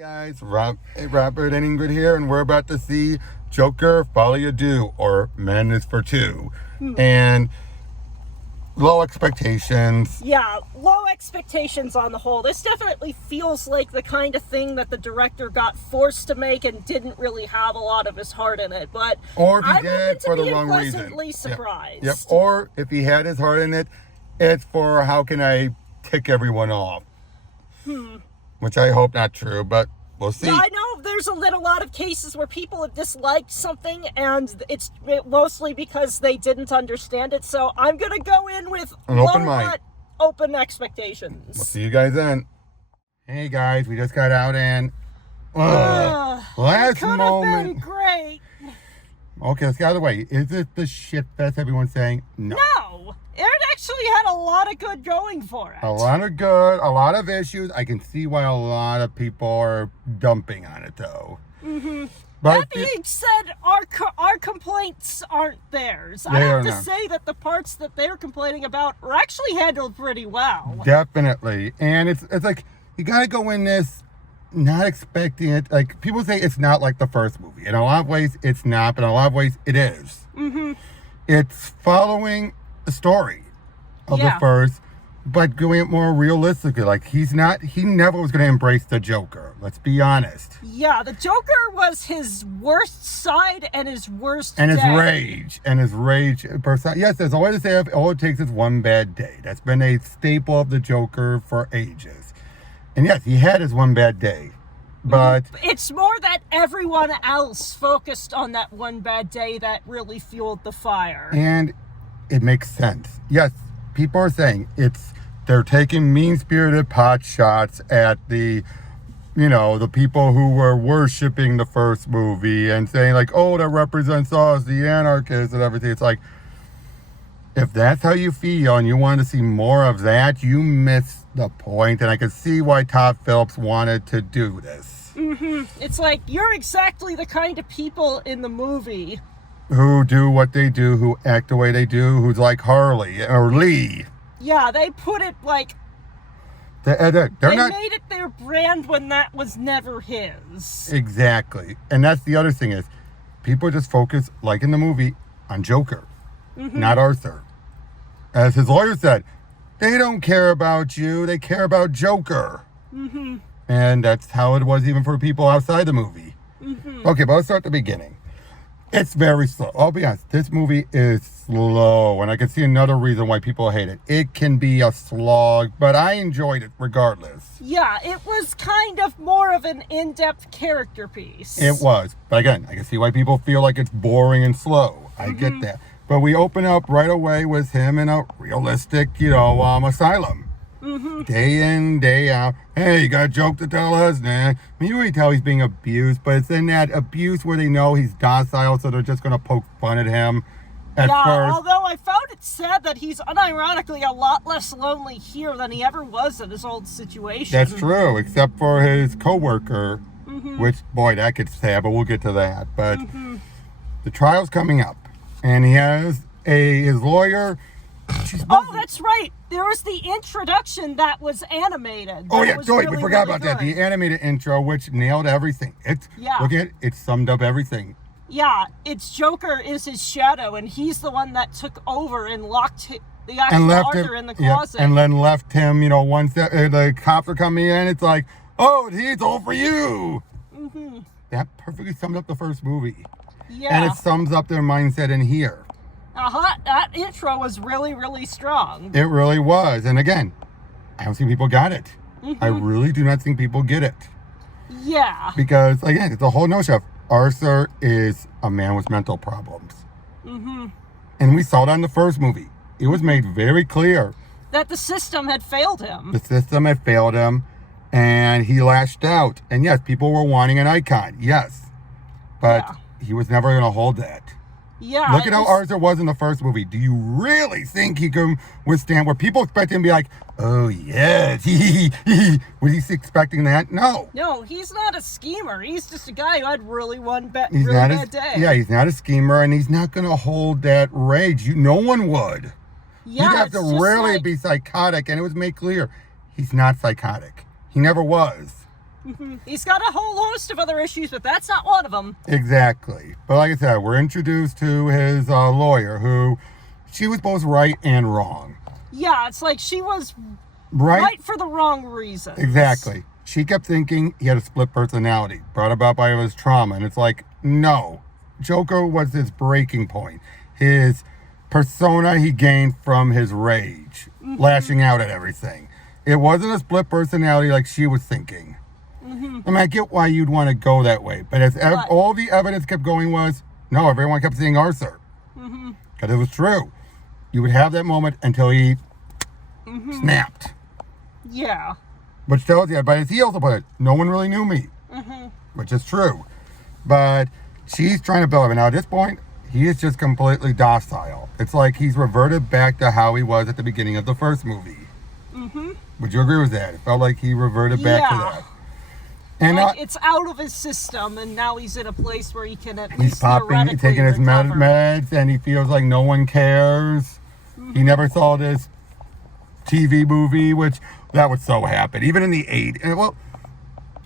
Guys, Robert and Ingrid here, and we're about to see Joker, Folie, Deux, or Men is for Two. And low expectations. Yeah, low expectations on the whole. This definitely feels like the kind of thing that the director got forced to make and didn't really have a lot of his heart in it. But or if he I did for the wrong reason. Pleasantly surprised. Yep. Or if he had his heart in it, it's for how can I tick everyone off. Which I hope not true, but we'll see. Yeah, I know there's a lot of cases where people have disliked something, and it's mostly because they didn't understand it. So I'm going to go in with an open mind, open expectations. We'll see you guys then. Hey guys, we just got out and last moment. Been great. Okay, let's get out of the way. Is it the shit fest everyone's saying? No. No. It actually had a lot of good going for it. A lot of good, a lot of issues. I can see why a lot of people are dumping on it, though. But that being said, our complaints aren't theirs. I They have are to not. say that the parts that they're complaining about were actually handled pretty well. Definitely. And it's like, you got to go in this not expecting it. Like, people say it's not like the first movie. In a lot of ways, it's not, but in a lot of ways, it is. It's following the story of the first, but doing it more realistically. Like, he never was going to embrace the Joker. Let's be honest. Yeah, the Joker was his worst side and his worst And his day. rage. And his rage. Yes, there's always a say, all it takes is one bad day. That's been a staple of the Joker for ages. And yes, he had his one bad day. But it's more that everyone else focused on that one bad day that really fueled the fire. And it makes sense. Yes, people are saying they're taking mean-spirited pot shots at the people who were worshiping the first movie and saying like, oh, that represents us, the anarchists and everything. It's like, if that's how you feel and you want to see more of that, you miss the point. And I can see why Todd Phillips wanted to do this. It's like, you're exactly the kind of people in the movie who do what they do, who act the way they do, who's like Harley or Lee. Yeah, they put it like... They made it their brand when that was never his. Exactly. And that's the other thing is, people just focus, like in the movie, on Joker, not Arthur. As his lawyer said, they don't care about you, they care about Joker. And that's how it was even for people outside the movie. Okay, but let's start at the beginning. It's very slow. I'll be honest, this movie is slow, and I can see another reason why people hate it. It can be a slog, but I enjoyed it regardless. Yeah, it was kind of more of an in-depth character piece. It was. But again, I can see why people feel like it's boring and slow. I get that. But we open up right away with him in a realistic, asylum. Day in, day out. Hey, you got a joke to tell us, man. I mean, you really tell he's being abused, but it's in that abuse where they know he's docile, so they're just going to poke fun at him at first. Although I found it sad that he's unironically a lot less lonely here than he ever was in his old situation. That's true, except for his co-worker, which, boy, that gets sad, but we'll get to that. But the trial's coming up, and he has his lawyer... Oh, that's right. There was the introduction that was animated. Oh, yeah, sorry, we forgot about that. The animated intro, which nailed everything. Look at it, it summed up everything. Yeah, it's Joker is his shadow, and he's the one that took over and locked the actual Arthur in the closet. And then left him, once the cops are coming in, it's like, oh, he's all for you. That perfectly summed up the first movie. Yeah. And it sums up their mindset in here. That intro was really, really strong. It really was. And again, I don't think people got it. I really do not think people get it. Yeah. Because, again, it's a whole notion of Arthur is a man with mental problems. And we saw that in the first movie. It was made very clear that the system had failed him. The system had failed him, and he lashed out. And yes, people were wanting an icon. Yes. But he was never going to hold that. Yeah. Look at how Arthur was in the first movie. Do you really think he can withstand where people expect him to be like, oh, yes, was he expecting that? No. No, he's not a schemer. He's just a guy who had really bad day. Yeah, he's not a schemer, and he's not going to hold that rage. No one would. Yeah, You'd have to really be psychotic, and it was made clear he's not psychotic. He never was. He's got a whole host of other issues, but that's not one of them. Exactly. But like I said, we're introduced to his lawyer, who she was both right and wrong. Yeah, it's like she was right for the wrong reasons. Exactly. She kept thinking he had a split personality, brought about by his trauma. And it's like, no. Joker was his breaking point. His persona he gained from his rage, lashing out at everything. It wasn't a split personality like she was thinking. I mean, I get why you'd want to go that way. But as all the evidence kept going was, no, everyone kept seeing Arthur. Because it was true. You would have that moment until he snapped. Yeah. Which tells you, but as he also put it, no one really knew me. Which is true. But she's trying to build him. And now at this point, he is just completely docile. It's like he's reverted back to how he was at the beginning of the first movie. Would you agree with that? It felt like he reverted back to that. And like it's out of his system, and now he's in a place where he can at least he's popping, taking his meds, and he feels like no one cares. He never saw this TV movie, which that would so happen. Even in the 80s. Well,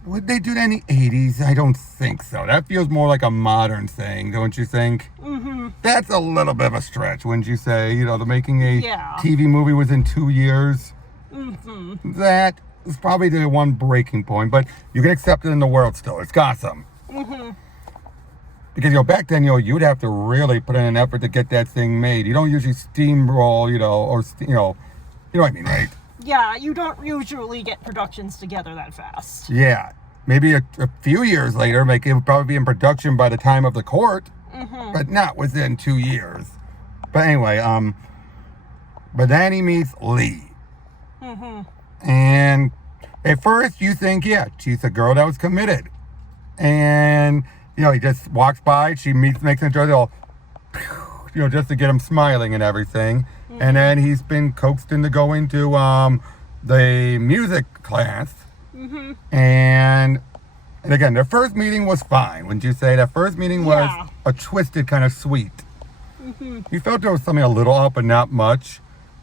would they do that in the 80s? I don't think so. That feels more like a modern thing, don't you think? That's a little bit of a stretch, wouldn't you say? You know, the making a TV movie was in 2 years. That is probably the one breaking point, but you can accept it in the world still. It's Gotham. Because, you know, back then, you know, you'd have to really put in an effort to get that thing made. You don't usually steamroll, you know, or, you know what I mean, right? Yeah, you don't usually get productions together that fast. Yeah. Maybe a few years later, like it would probably be in production by the time of the court, but not within 2 years. But anyway, but then he meets Lee. And at first you think, yeah, she's a girl that was committed. And, you know, he just walks by, she makes an intro, you know, just to get him smiling and everything. And then he's been coaxed into going to the music class. And again, their first meeting was fine. Wouldn't you say? That first meeting was a twisted kind of sweet. You felt there was something a little up, but not much.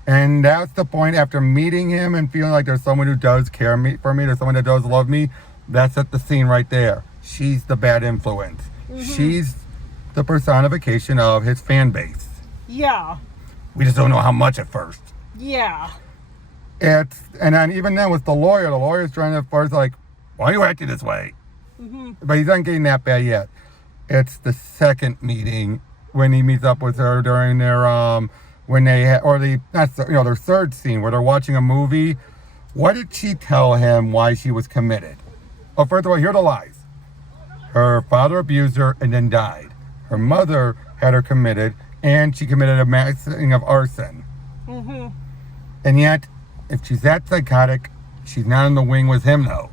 And that's the point. After meeting him and feeling like there's someone who does care for me, there's someone that does love me, that's at the scene right there. She's the bad influence. She's the personification of his fan base. Yeah. We just don't know how much at first. Yeah. And then even then with the lawyer's trying to at first like, why are you acting this way? But he's not getting that bad yet. It's the second meeting when he meets up with her during their their third scene where they're watching a movie. What did she tell him why she was committed? Oh, first of all, here are the lies. Her father abused her and then died. Her mother had her committed, and she committed a massing of arson. And yet, if she's that psychotic, she's not in the wing with him, though.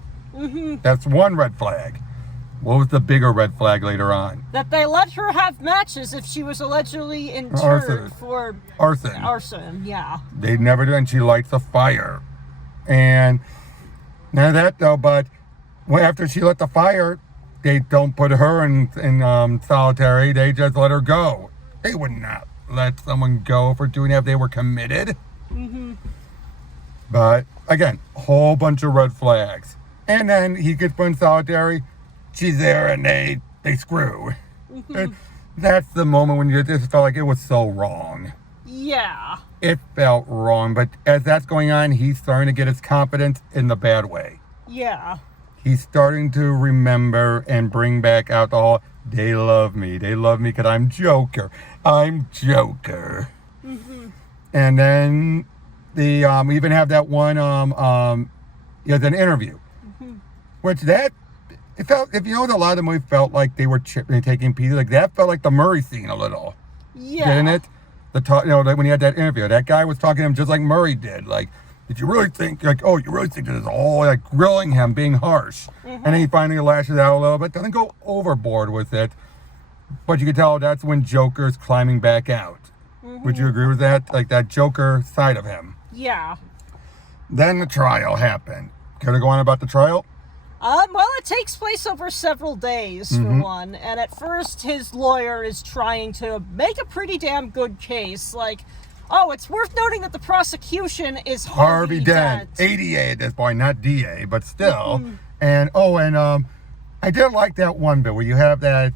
That's one red flag. What was the bigger red flag later on? That they let her have matches if she was allegedly interred for arson, yeah. They never do, and she lights a fire. And none of that, though, but after she lit the fire, they don't put her in solitary. They just let her go. They would not let someone go for doing that if they were committed. But, again, a whole bunch of red flags. And then he gets put in solitary. She's there and they screw. That's the moment when you just felt like it was so wrong. Yeah. It felt wrong. But as that's going on, he's starting to get his confidence in the bad way. Yeah. He's starting to remember and bring back out the whole, they love me. They love me because I'm Joker. I'm Joker. And then we even have that one, he has an interview. Which it felt, if you know, a lot of the movie felt like they were taking pieces. Like that felt like the Murray scene a little. Yeah. Didn't it? When he had that interview, that guy was talking to him just like Murray did. Like, did you really think, like, oh, you really think this is all, like, grilling him, being harsh? And then he finally lashes out a little bit. Doesn't go overboard with it. But you can tell that's when Joker's climbing back out. Would you agree with that? Like, that Joker side of him. Yeah. Then the trial happened. Care to go on about the trial? Well, it takes place over several days, for one. And at first, his lawyer is trying to make a pretty damn good case. Like, oh, it's worth noting that the prosecution is Harvey Dent. ADA at this point, not DA, but still, And I did like that one bit where you have that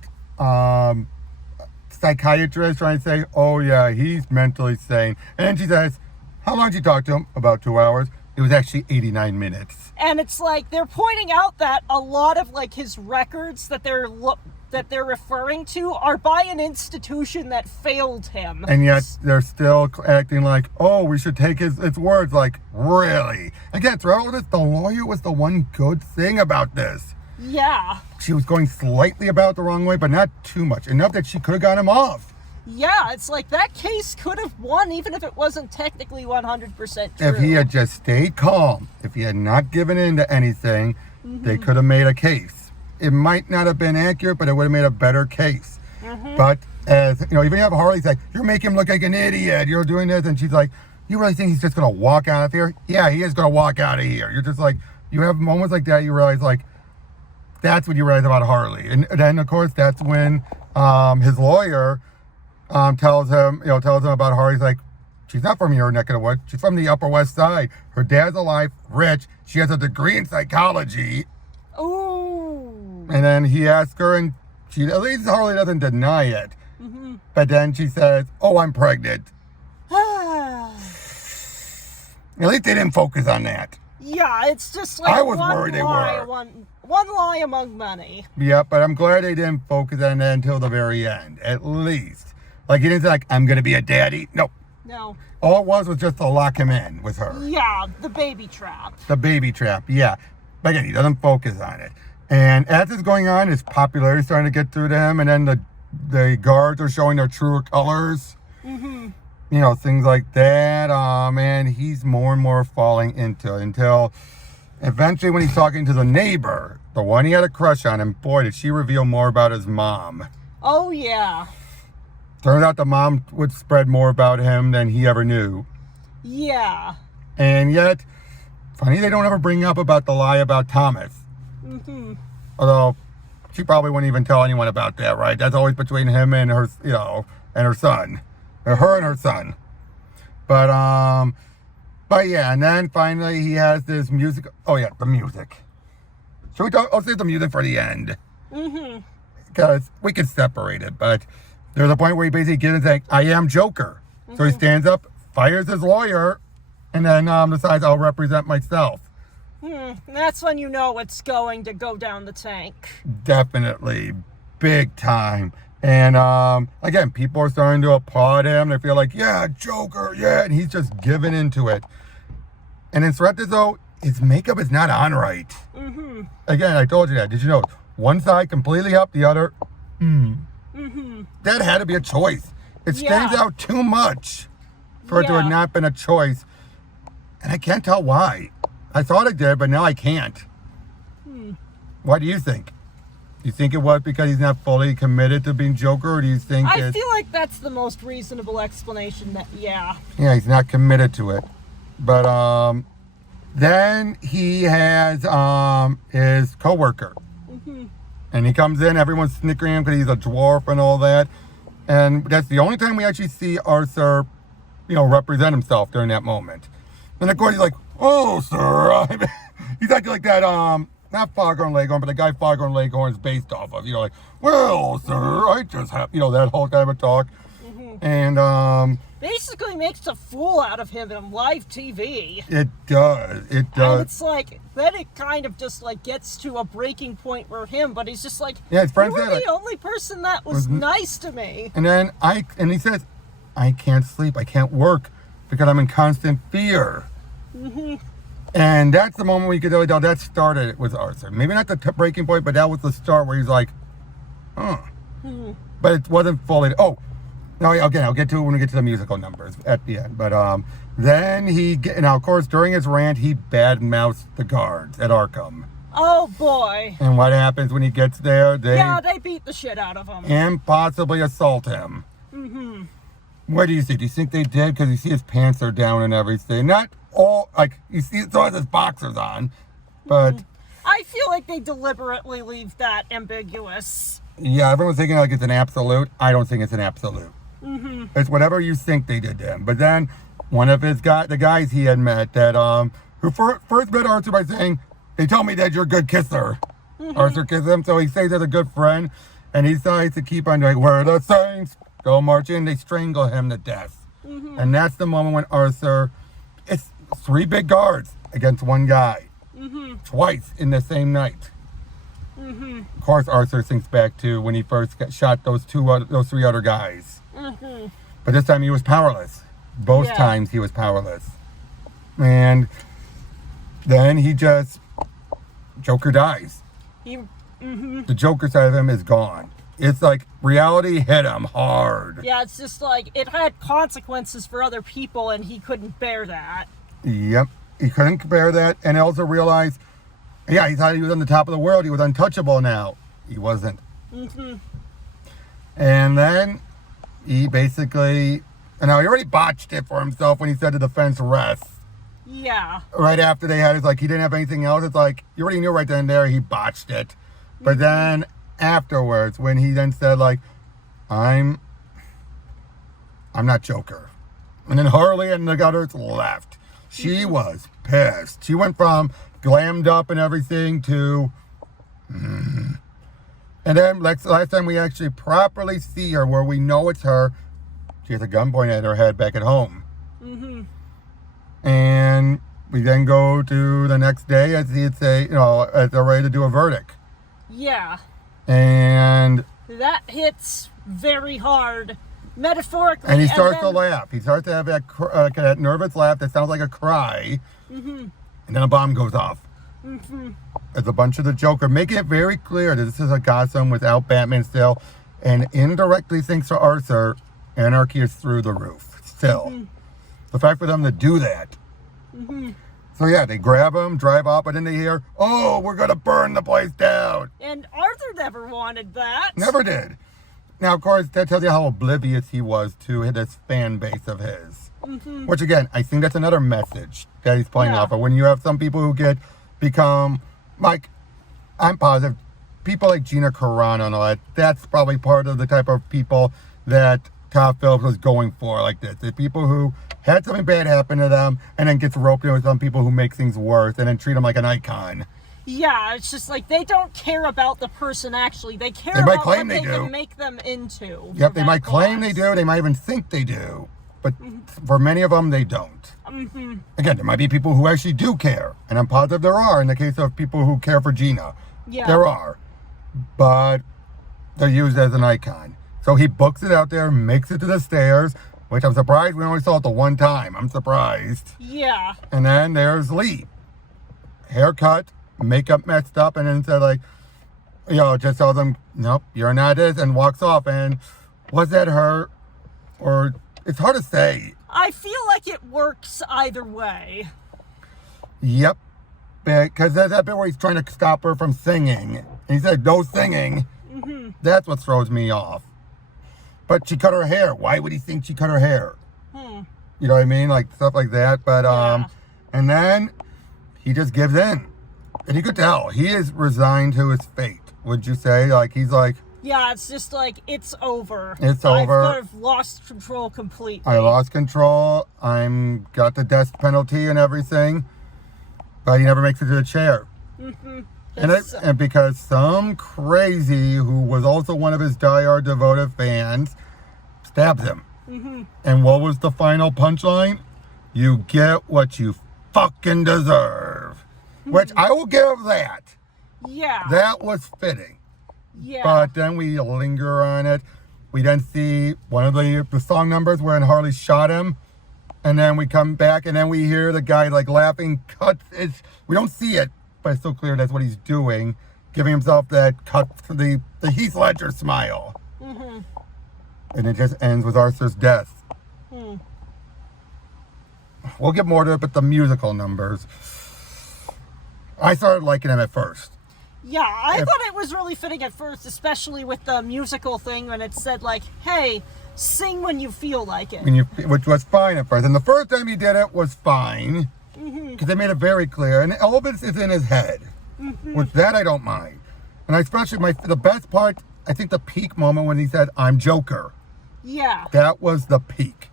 psychiatrist trying to say, oh yeah, he's mentally sane. And then she says, how long did you talk to him? About 2 hours. It was actually 89 minutes. And it's like they're pointing out that a lot of like his records that they're referring to are by an institution that failed him. And yet they're still acting like, oh, we should take his words. Like, really? Again, throughout all this, the lawyer was the one good thing about this. Yeah. She was going slightly about the wrong way, but not too much. Enough that she could have got him off. Yeah, it's like that case could have won even if it wasn't technically 100% true. If he had just stayed calm, if he had not given in to anything, they could have made a case. It might not have been accurate, but it would have made a better case. But as you know, even you have Harley say, you're making him look like an idiot, you're doing this, and she's like, you really think he's just gonna walk out of here? Yeah, he is gonna walk out of here. You're just like, you have moments like that, you realize like, that's what you realize about Harley. And then of course that's when his lawyer tells him about Harley. He's like, she's not from your neck of the woods. She's from the Upper West Side. Her dad's alive, rich. She has a degree in psychology. Ooh. And then he asks her, and she, at least Harley doesn't deny it. But then she says, oh, I'm pregnant. At least they didn't focus on that. Yeah, it's just like I was worried they were. One lie among many. Yeah, but I'm glad they didn't focus on that until the very end, at least. Like, he didn't say, like, I'm going to be a daddy. No. No. All it was just to lock him in with her. Yeah, the baby trap. The baby trap, yeah. But again, he doesn't focus on it. And as it's going on, his popularity is starting to get through to him, and then the guards are showing their truer colors. You know, things like that. And he's more and more falling into it until eventually when he's talking to the neighbor, the one he had a crush on, and boy, did she reveal more about his mom. Oh, yeah. Turns out the mom would spread more about him than he ever knew. Yeah. And yet, funny they don't ever bring up about the lie about Thomas. Although, she probably wouldn't even tell anyone about that, right? That's always between him and her, you know, and her son. Or her and her son. But yeah, and then finally he has this music. Oh yeah, the music. Should we talk? I'll save the music for the end. Because we can separate it, but there's a point where he basically gets and saying, I am Joker. So he stands up, fires his lawyer, and then decides I'll represent myself. That's when you know it's going to go down the tank. Definitely. Big time. And again, people are starting to applaud him. They feel like, yeah, Joker, yeah. And he's just giving into it. And in Threat, though, his makeup is not on right. Again, I told you that. Did you know? One side completely up, the other, That had to be a choice. It stands out too much for it to have not been a choice. And I can't tell why. I thought it did, but now I can't. What do you think? Do you think it was because he's not fully committed to being Joker, or do you think I feel like that's the most reasonable explanation. That Yeah, he's not committed to it. But then he has his coworker. And he comes in, everyone's snickering him because he's a dwarf and all that. And that's the only time we actually see Arthur, you know, represent himself during that moment. And of course he's like, oh, sir. He's acting like that, not Foghorn Leghorn, but the guy Foghorn Leghorn is based off of. You know, like, well, sir, I just have, you know, that whole kind of a talk. And basically makes a fool out of him in live TV. It does. It does. And it's like, then it kind of just like gets to a breaking point for him, but he's just like, his friend you were said, the only person that was nice to me. And then he says, I can't sleep, I can't work because I'm in constant fear. And that's the moment where you could really tell that started it with Arthur. Maybe not the breaking point, but that was the start where he's like, But it wasn't fully. Oh, no, again, I'll get to it when we get to the musical numbers at the end. But then now, of course, during his rant, he badmouths the guards at Arkham. Oh, boy. And what happens when he gets there? They beat the shit out of him. And possibly assault him. What do you think? Do you think they did? Because you see his pants are down and everything. Not all, like, you see, still has his boxers on. But I feel like they deliberately leave that ambiguous. Yeah, everyone's thinking like it's an absolute. I don't think it's an absolute. It's whatever you think they did to him. But then one of the guys he had met that who first met Arthur by saying, They told me that you're a good kisser. Arthur kisses him, so he stays as a good friend. And he decides to keep on doing, where the saints go marching. They strangle him to death. And that's the moment when Arthur, it's 3 big guards against 1 guy. Twice in the same night. Of course, Arthur thinks back to when he first shot those 3 other guys. But this time he was powerless. Both times he was powerless. And then Joker dies. The Joker side of him is gone. It's like reality hit him hard. Yeah, it's just like it had consequences for other people and he couldn't bear that. Yep, he couldn't bear that. And also realized, yeah, he thought he was on the top of the world. He was untouchable now. He wasn't. And then he basically, and now he already botched it for himself when he said the defense rests. Yeah. Right after they had it, it's like he didn't have anything else. It's like, you already knew right then and there he botched it. But then afterwards, when he then said like, I'm not Joker. And then Harley and the others left. She was pissed. She went from glammed up and everything to, and then last time we actually properly see her where we know it's her, she has a gun pointed at her head back at home. And we then go to the next day as he'd say, as they're ready to do a verdict. Yeah. And that hits very hard, metaphorically. And he starts to laugh. He starts to have that nervous laugh that sounds like a cry. And then a bomb goes off. It's a bunch of the Joker, making it very clear that this is a Gotham without Batman still, and indirectly thanks to Arthur, anarchy is through the roof still. The fact for them to do that. So yeah, they grab him, drive off, but then they hear, oh, we're going to burn the place down. And Arthur never wanted that. Never did. Now, of course, that tells you how oblivious he was to this fan base of his. Which, again, I think that's another message that he's playing off of. When you have some people who become, like, I'm positive, people like Gina Carano and all that, that's probably part of the type of people that Todd Phillips was going for like this. The people who had something bad happen to them and then gets roped in with some people who make things worse and then treat them like an icon. Yeah, it's just like they don't care about the person actually. They care about what they can make them into. Yep, they might claim they do. They might even think they do. But for many of them, they don't. Again, there might be people who actually do care. And I'm positive there are in the case of people who care for Gina. Yeah. There are. But they're used as an icon. So he books it out there, makes it to the stairs, which I'm surprised we only saw it the one time. I'm surprised. Yeah. And then there's Lee. Haircut, makeup messed up, and then said like, just tells them, nope, you're not it, and walks off. And was that her? Or it's hard to say. I feel like it works either way. Yep. Because there's that bit where he's trying to stop her from singing. And he said, no singing. That's what throws me off. But she cut her hair. Why would he think she cut her hair? You know what I mean? Like, stuff like that. But, and then he just gives in. And you could tell, he is resigned to his fate, would you say? Like, he's like... Yeah, it's just like, it's over. It's over. I've lost control completely. I lost control. Got the death penalty and everything. But he never makes it to the chair. And because some crazy, who was also one of his diehard devoted fans, stabs him. And what was the final punchline? You get what you fucking deserve. Which I will give that. Yeah. That was fitting. Yeah. But then we linger on it. We then see one of the song numbers where Harley shot him. And then we come back and then we hear the guy like laughing, cuts. We don't see it, but it's so clear that's what he's doing. Giving himself that cut, the Heath Ledger smile. And it just ends with Arthur's death. We'll get more to it, but the musical numbers. I started liking them at first. Yeah, I thought it was really fitting at first, especially with the musical thing when it said like, hey, sing when you feel like it. Which was fine at first. And the first time he did it was fine. Because they made it very clear. And all of it is in his head. Which that I don't mind. And especially the best part, I think the peak moment when he said, I'm Joker. Yeah. That was the peak.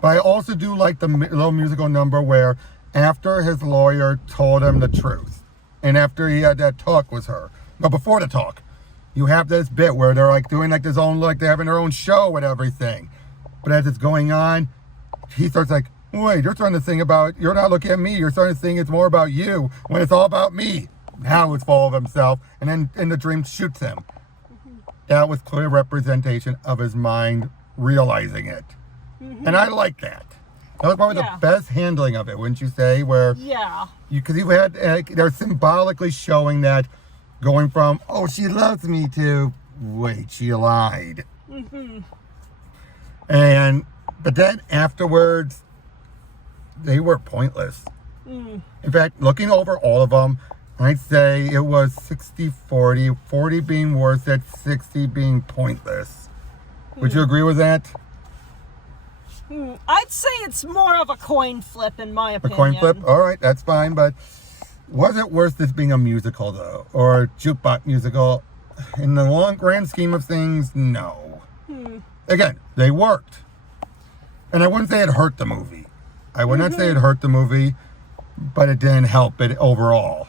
But I also do like the little musical number where after his lawyer told him the truth. And after he had that talk with her, no, before the talk, you have this bit where they're like doing like this own, like they're having their own show and everything. But as it's going on, he starts like, wait, you're starting to think about, you're not looking at me. You're starting to think it's more about you when it's all about me. Now it's full of himself. And then in the dream shoots him. That was clear representation of his mind realizing it. And I like that. That was probably the best handling of it, wouldn't you say? Where because you had they're symbolically showing that going from she loves me to wait, she lied. And but then afterwards, they were pointless. In fact, looking over all of them, I'd say it was 60-40, 40 being worth it, 60 being pointless. Would you agree with that? I'd say it's more of a coin flip, in my opinion. A coin flip? All right, that's fine. But was it worth this being a musical, though? Or a jukebox musical? In the long, grand scheme of things, no. Again, they worked. And I wouldn't say it hurt the movie. I would not say it hurt the movie, but it didn't help it overall.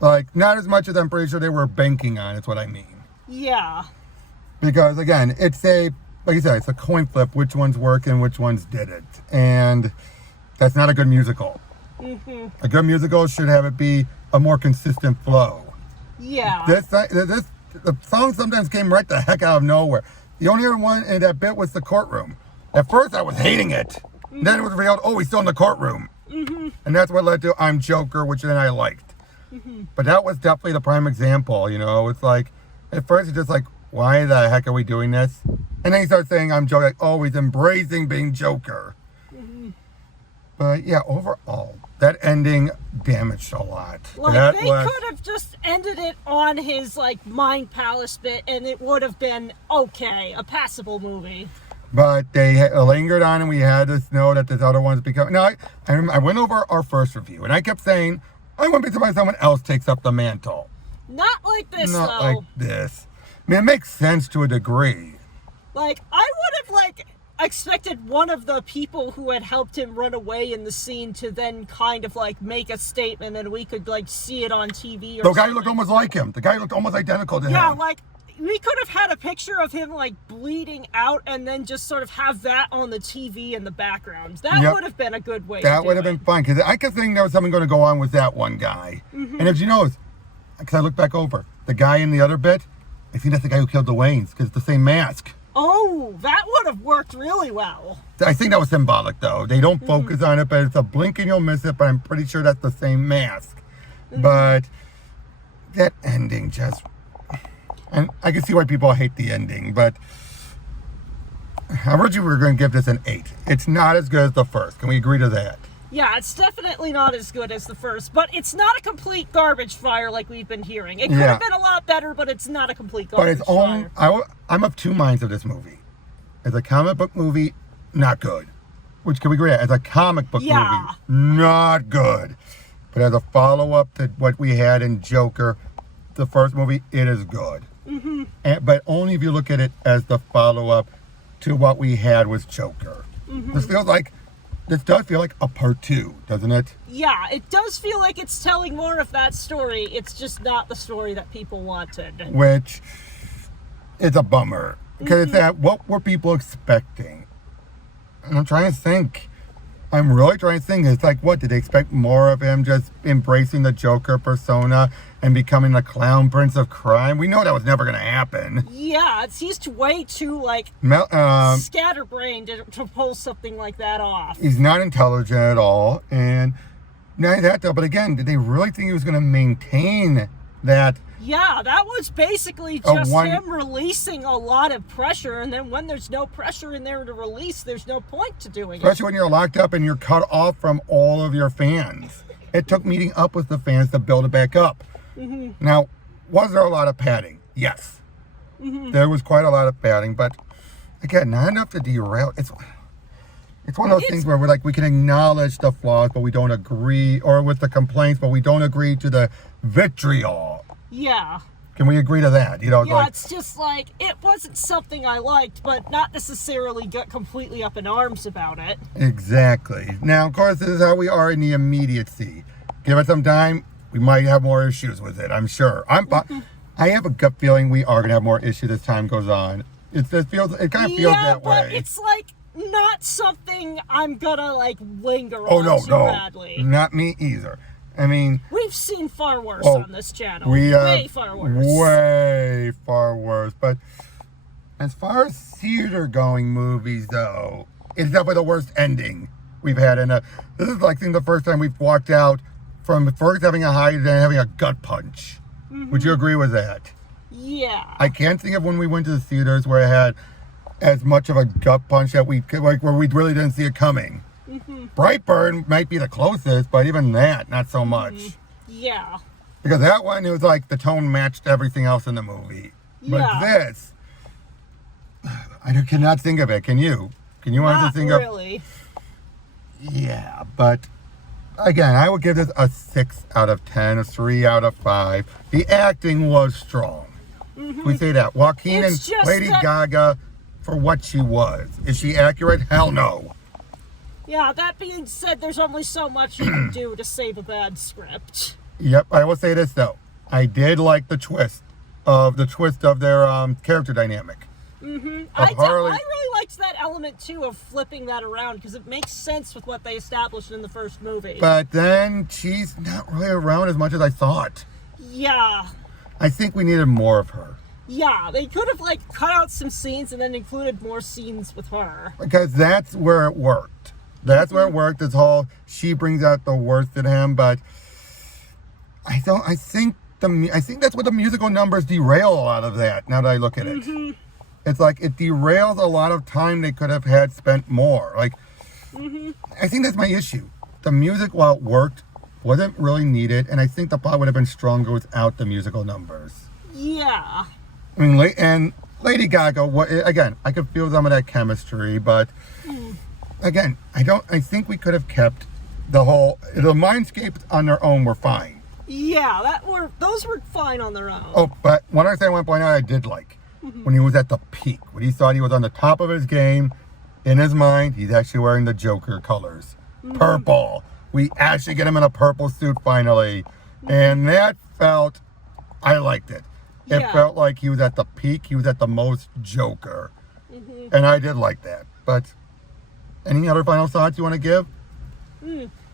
Like, not as much as I'm pretty sure they were banking on, is what I mean. Yeah. Because, again, it's like you said, it's a coin flip, which ones work and which ones didn't. And that's not a good musical. A good musical should have it be a more consistent flow. Yeah. The song sometimes came right the heck out of nowhere. The only other one in that bit was the courtroom. At first, I was hating it. Then it was revealed, he's still in the courtroom. And that's what led to I'm Joker, which then I liked. But that was definitely the prime example, It's like, at first it's just like, why the heck are we doing this? And then he starts saying I'm Joker, like, he's embracing being Joker. But yeah, overall, that ending damaged a lot. Like, they could have just ended it on his, like, Mind Palace bit, and it would have been okay, a passable movie. But they lingered on, and we had to know that this other one's becoming... Now, I went over our first review, and I kept saying, I want to be somebody someone else takes up the mantle. Not like this, Not though. like this. I mean, it makes sense to a degree. Like, I would have, like, expected one of the people who had helped him run away in the scene to then kind of, like, make a statement, and we could, like, see it on TV or The guy looked almost like him. The guy looked almost identical to him. Yeah, like, we could have had a picture of him, like, bleeding out and then just sort of have that on the TV in the background. That would have been a good way to do it. That would have been fun, because I kept thinking there was something going to go on with that one guy. And if you notice, because I looked back over, the guy in the other bit, I think that's the guy who killed the Waynes, because it's the same mask. Oh, that would have worked really well. I think that was symbolic, though. They don't focus on it, but it's a blink and you'll miss it, but I'm pretty sure that's the same mask. But that ending just... And I can see why people hate the ending, but I heard you were going to give this an 8. It's not as good as the first. Can we agree to that? Yeah, it's definitely not as good as the first, but it's not a complete garbage fire like we've been hearing. It could have been a lot better, but it's not a complete garbage fire. I'm of two minds of this movie. As a comic book movie, not good. Which can we agree on? As a comic book movie, not good. But as a follow-up to what we had in Joker, the first movie, it is good. But only if you look at it as the follow-up to what we had with Joker. This does feel like a part 2, doesn't it? Yeah, it does feel like it's telling more of that story. It's just not the story that people wanted. Which is a bummer. Because it's that, what were people expecting? And I'm trying to think. I'm really trying to think. It's like, what, did they expect more of him just embracing the Joker persona and becoming the clown prince of crime? We know that was never going to happen. Yeah, he's way too, like, scatterbrained to pull something like that off. He's not intelligent at all. And not that though, but again, did they really think he was going to maintain that? Yeah, that was basically just him releasing a lot of pressure, and then when there's no pressure in there to release, there's no point to doing it. Especially when you're locked up and you're cut off from all of your fans. It took meeting up with the fans to build it back up. Now, was there a lot of padding? Yes. There was quite a lot of padding, but again, not enough to derail. It's one of those things where we're like, we can acknowledge the flaws, but we don't agree, or with the complaints, but we don't agree to the vitriol. Yeah. Can we agree to that? Yeah, it's just like, it wasn't something I liked, but not necessarily got completely up in arms about it. Exactly. Now, of course, this is how we are in the immediacy. Give it some time. We might have more issues with it. I'm sure. I have a gut feeling we are gonna have more issues as time goes on. It kind of feels that way. But it's like not something I'm gonna like linger Oh on too no, badly. not me either. I mean, We've seen far worse on this channel. we Way far worse. Way far worse. But as far as theater-going movies, though, it's definitely the worst ending we've had. And this is like the first time we've walked out from first having a high to then having a gut punch. Would you agree with that? Yeah. I can't think of when we went to the theaters where it had as much of a gut punch that we like where we really didn't see it coming. Brightburn might be the closest, but even that, not so much. Yeah. Because that one, it was like the tone matched everything else in the movie. But Yeah. this, I cannot think of it. Can you? Can you Not think really. Yeah, but again, I would give this a 6 out of 10, a 3 out of 5. The acting was strong. We say that. Joaquin It's and just Lady that- Gaga, for what she was. Is she accurate? Hell no. Yeah, that being said, there's only so much you can do to save a bad script. Yep, I will say this though. I did like the twist of their character dynamic. I Harley- really liked that element too of flipping that around because it makes sense with what they established in the first movie. But then she's not really around as much as I thought. Yeah. I think we needed more of her. Yeah, they could have like cut out some scenes and then included more scenes with her. Because that's where it worked. That's where it worked. This whole she brings out the worst in him, but I think that's what the musical numbers derail a lot of that. Now that I look at it, it's like it derails a lot of time they could have had spent more. Like, I think that's my issue. The music, while it worked, wasn't really needed, and I think the plot would have been stronger without the musical numbers. Yeah. I mean, and Lady Gaga, again, I could feel some of that chemistry, but again, I think we could have kept the mindscapes on their own were fine. Yeah, those were fine on their own. Oh, but one other thing I want to point out I did like, when he was at the peak, when he thought he was on the top of his game, in his mind, he's actually wearing the Joker colors. Purple. We actually get him in a purple suit finally. And that I liked it. It Yeah. felt like he was at the peak, he was at the most Joker. And I did like that. But any other final thoughts you want to give?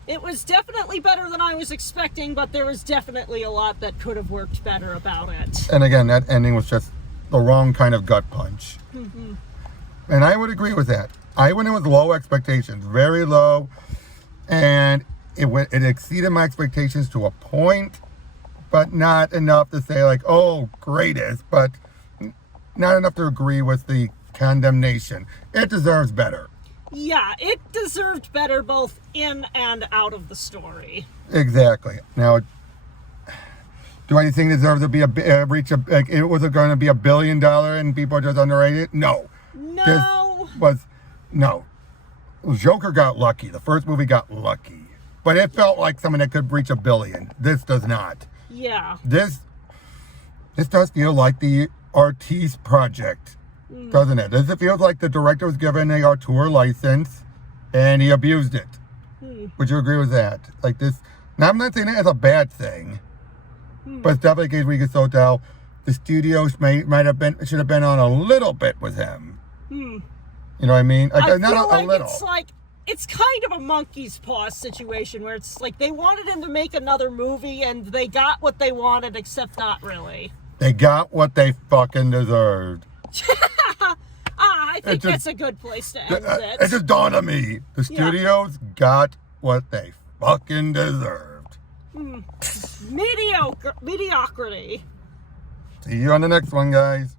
It was definitely better than I was expecting, but there was definitely a lot that could have worked better about it. And again, that ending was just the wrong kind of gut punch. And I would agree with that. I went in with low expectations, very low, and it exceeded my expectations to a point, but not enough to say like, oh, greatest, but not enough to agree with the condemnation. It deserves better. Yeah, it deserved better both in and out of the story. Exactly. Now, do I think it deserves to be was it going to be $1 billion and people are just underrated it? No. No. No. Joker got lucky. The first movie got lucky. But it felt like something that could reach $1 billion. This does not. Yeah. This does feel like the artiste project, doesn't it? This feels like the director was given a auteur license and he abused it. Would you agree with that? Like this, now I'm not saying it as a bad thing, but it's definitely a case where you can so tell the studios should have been on a little bit with him. You know what I mean? Like, I not feel a like little. it's kind of a monkey's paw situation where it's like they wanted him to make another movie and they got what they wanted, except not really. They got what they fucking deserved. I think that's a good place to end It it. just dawned on me. The studios got what they fucking deserved. Mediocrity. See you on the next one, guys.